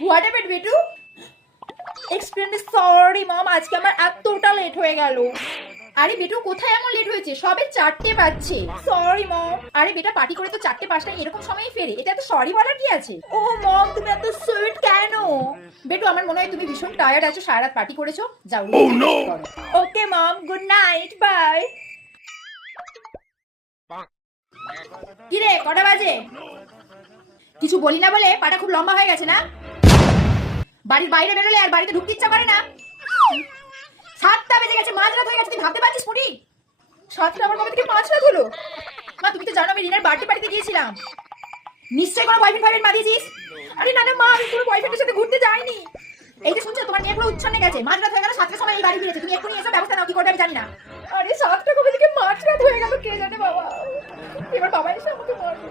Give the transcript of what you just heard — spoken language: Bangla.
হোয়াট হ্যাপেন্ড বেটু? এক্সট্রিমলি সরি মম, আজকে আমার এতটা লেট হয়ে গেল। আরে বেটু কোথায় এমন লেট হয়েছে? সবে 4টে বাজছে। Sorry mom. আরে বেটা পার্টি করে তো 4টে 5টায় এরকম সময়ই ফেরে, এটা এত সরি বলার কি আছে? ও মম তুমি এত সুইট কেন? বেটু আমার মনে হয় তুমি ভীষণ টায়ার্ড আছো, সারা রাত পার্টি করেছো, যাও ওকে মম, গুড নাইট, বাই। কিরে কটা বাজে? কিছু বলি না বলে পাটা খুব লম্বা হয়ে গেছে না? বাড়ির বাইরে বেরোলে আর বাড়িতে ঢুকতে ইচ্ছা করে না। 7টা বেজে গেছে, মাঝরাত হয়ে গেছে, তুই ভাবতে পারছিস পুরি? 7টা আমার কবে থেকে মাঝরাত হলো? মা তুমি তো জানো আমি রিনার বার্থডে পার্টিতে গিয়েছিলাম। নিশ্চয়ই কোনো বয়ফ্রেন্ড মারিয়েছিস। আরে না না মা, আমি কোনো বয়ফ্রেন্ডের সাথে ঘুরতে যাইনি। এই যে শুনছো, তোমার মেয়ে পুরো উচ্ছন্নে গেছে, মাঝরাত হয়ে গেল, 7টার সময় এই বাড়ি ফিরেছে, তুমি এক্ষুনি এসব ব্যবস্থা নাও, কি করবে আমি জানি না। আরে 7টা কবে থেকে মাঝরাত হয়ে গেল কে জানে বাবা। এবার বাবা এসে আমাকে মারবে।